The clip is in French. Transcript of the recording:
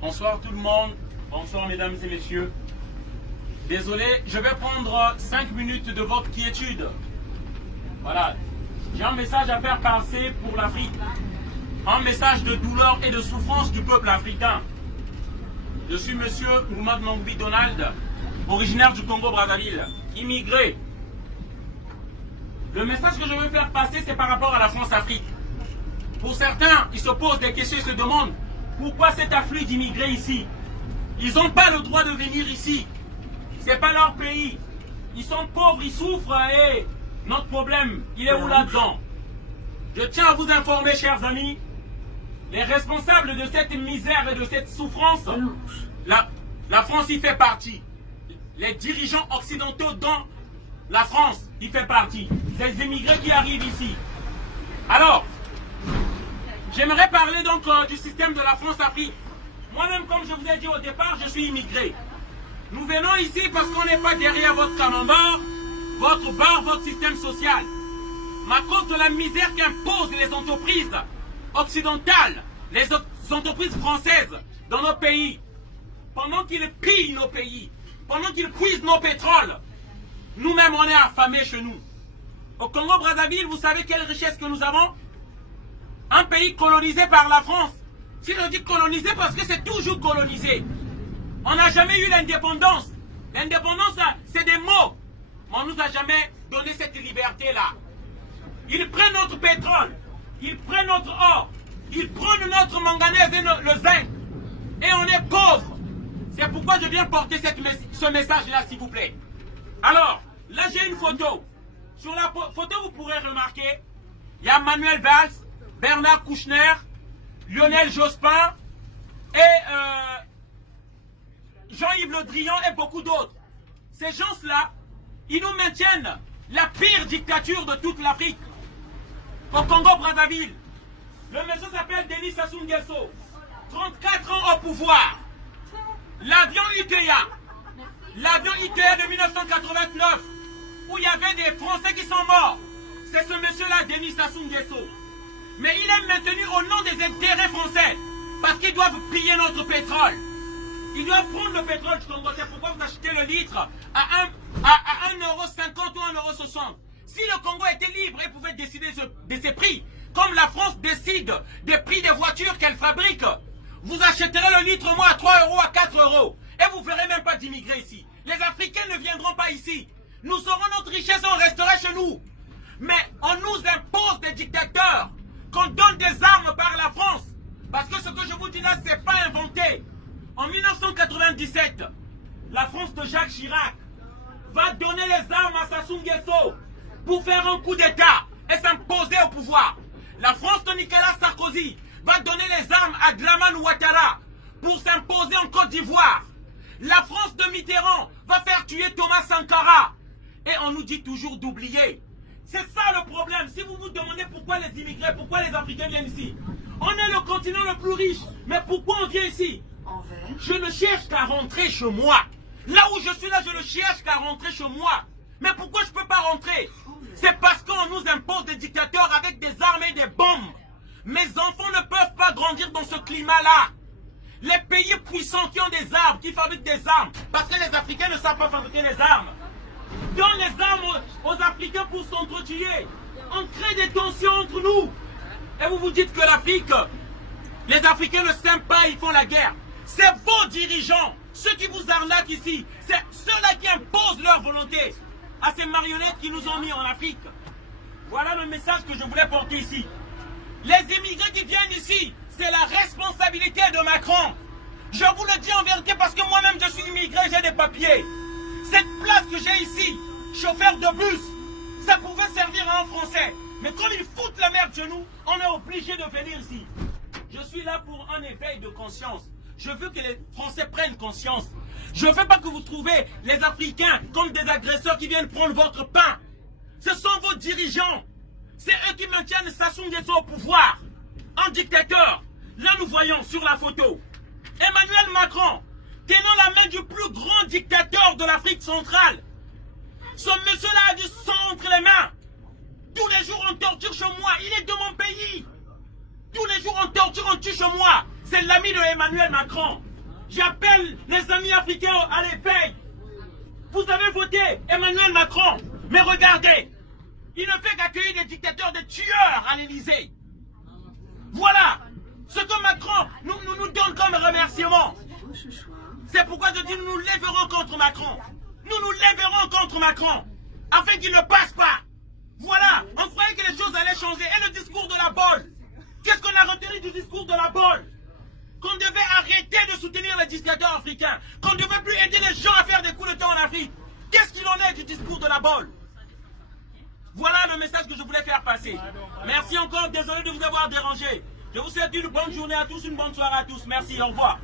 Bonsoir tout le monde. Bonsoir mesdames et messieurs. Désolé, je vais prendre 5 minutes de votre quiétude. Voilà. J'ai un message à faire passer pour l'Afrique. Un message de douleur et de souffrance du peuple africain. Je suis monsieur Mohamed Mangoubi Donald, originaire du Congo-Brazzaville, immigré. Le message que je veux faire passer, c'est par rapport à la France-Afrique. Pour certains, ils se posent des questions, ils se demandent pourquoi cet afflux d'immigrés ici. Ils n'ont pas le droit de venir ici. Ce n'est pas leur pays. Ils sont pauvres, ils souffrent et notre problème, il est où là-dedans? Je tiens à vous informer, chers amis, les responsables de cette misère et de cette souffrance, la France y fait partie. Les dirigeants occidentaux dans la France y fait partie. Les immigrés qui arrivent ici. Alors, j'aimerais parler donc du système de la France-Afrique. Moi-même, comme je vous ai dit au départ, je suis immigré. Nous venons ici parce qu'on n'est pas derrière votre camembert, votre bar, votre système social. Mais à cause de la misère qu'imposent les entreprises occidentales, les entreprises françaises dans nos pays, pendant qu'ils pillent nos pays, pendant qu'ils puisent nos pétroles, nous-mêmes on est affamés chez nous. Au Congo-Brazzaville, vous savez quelle richesse que nous avons? Un pays colonisé par la France. Si je dis colonisé, parce que c'est toujours colonisé. On n'a jamais eu l'indépendance. L'indépendance, c'est des mots. Mais on ne nous a jamais donné cette liberté-là. Ils prennent notre pétrole. Ils prennent notre or. Ils prennent notre manganèse et le zinc. Et on est pauvres. C'est pourquoi je viens porter ce message-là, s'il vous plaît. Alors, là j'ai une photo. Sur la photo, vous pourrez remarquer, il y a Manuel Valls, Bernard Kouchner, Lionel Jospin et Jean-Yves Le Drian et beaucoup d'autres. Ces gens-là, ils nous maintiennent la pire dictature de toute l'Afrique. Au Congo-Brazzaville, le monsieur s'appelle Denis Sassou Nguesso, 34 ans au pouvoir. L'avion Ikea de 1989, où il y avait des Français qui sont morts, c'est ce monsieur-là, Denis Sassou Nguesso. Mais il est maintenu au nom des intérêts français, parce qu'ils doivent piller notre pétrole. Ils doivent prendre le pétrole du Congo. C'est pourquoi vous achetez le litre à 1,50 € ou 1,60 €. Si le Congo était libre et pouvait décider de ses prix, comme la France décide des prix des voitures qu'elle fabrique, vous achèterez le litre moins à 3 € à 4 € et vous ne verrez même pas d'immigrés ici. Les Africains ne viendront pas ici. Nous aurons notre richesse, on restera chez nous. Mais on nous impose des dictateurs, qu'on donne des armes par la France. Parce que ce que je vous dis là, ce n'est pas inventé. En 1997, la France de Jacques Chirac va donner les armes à Sassou Nguesso pour faire un coup d'État et s'imposer au pouvoir. La France de Nicolas Sarkozy va donner les armes à Dlamani Ouattara pour s'imposer en Côte d'Ivoire. La France de Mitterrand va faire tuer Thomas Sankara. Et on nous dit toujours d'oublier. C'est ça le problème. Si vous vous demandez pourquoi les immigrés, pourquoi les Africains viennent ici, on est le continent le plus riche. Mais pourquoi on vient ici? Je ne cherche qu'à rentrer chez moi. Là où je suis là, je ne cherche qu'à rentrer chez moi. Mais pourquoi je ne peux pas rentrer? C'est parce qu'on nous impose des dictateurs avec des armes et des bombes. Mes enfants ne peuvent pas grandir dans ce climat-là. Les pays puissants qui ont des armes, qui fabriquent des armes, parce que les Africains ne savent pas fabriquer les armes, donnent les armes aux Africains pour s'entretuer. On crée des tensions entre nous. Et vous vous dites que l'Afrique, les Africains ne s'aiment pas, ils font la guerre. C'est vos dirigeants, ceux qui vous arnaquent ici, c'est ceux-là qui imposent leur volonté à ces marionnettes qui nous ont mis en Afrique. Voilà le message que je voulais porter ici. Les immigrés qui viennent ici, c'est la responsabilité de Macron. Je vous le dis en vérité parce que moi-même je suis immigré, j'ai des papiers. Cette place que j'ai ici, chauffeur de bus, ça pouvait servir à un Français. Mais comme ils foutent la merde chez nous, on est obligé de venir ici. Je suis là pour un éveil de conscience. Je veux que les Français prennent conscience. Je ne veux pas que vous trouviez les Africains comme des agresseurs qui viennent prendre votre pain. Ce sont vos dirigeants. C'est eux qui maintiennent Sassou Nguesso au pouvoir. Un dictateur. Là nous voyons sur la photo Emmanuel Macron tenant la main du plus grand dictateur de l'Afrique centrale. Ce monsieur-là a du sang entre les mains. Tous les jours on torture chez moi. Il est de mon pays. Tous les jours on torture, on tue chez moi. C'est l'ami de Emmanuel Macron. J'appelle les amis africains à l'éveil. Vous avez voté Emmanuel Macron, mais regardez, il ne fait qu'accueillir des dictateurs, des tueurs à l'Élysée. Voilà ce que Macron nous donne comme remerciement. C'est pourquoi je dis nous nous lèverons contre Macron. Nous nous lèverons contre Macron, afin qu'il ne passe pas. Voilà, on croyait que les choses allaient changer. Et le discours de la bolle, qu'est-ce qu'on a retenu du discours de la bolle? Qu'on devait arrêter de soutenir les dictateurs africains, qu'on ne devait plus aider les gens à faire des coups de temps en Afrique. Qu'est-ce qu'il en est du discours de la bolle? Voilà le message que je voulais faire passer. Merci encore, désolé de vous avoir dérangé. Je vous souhaite une bonne journée à tous, une bonne soirée à tous. Merci, au revoir.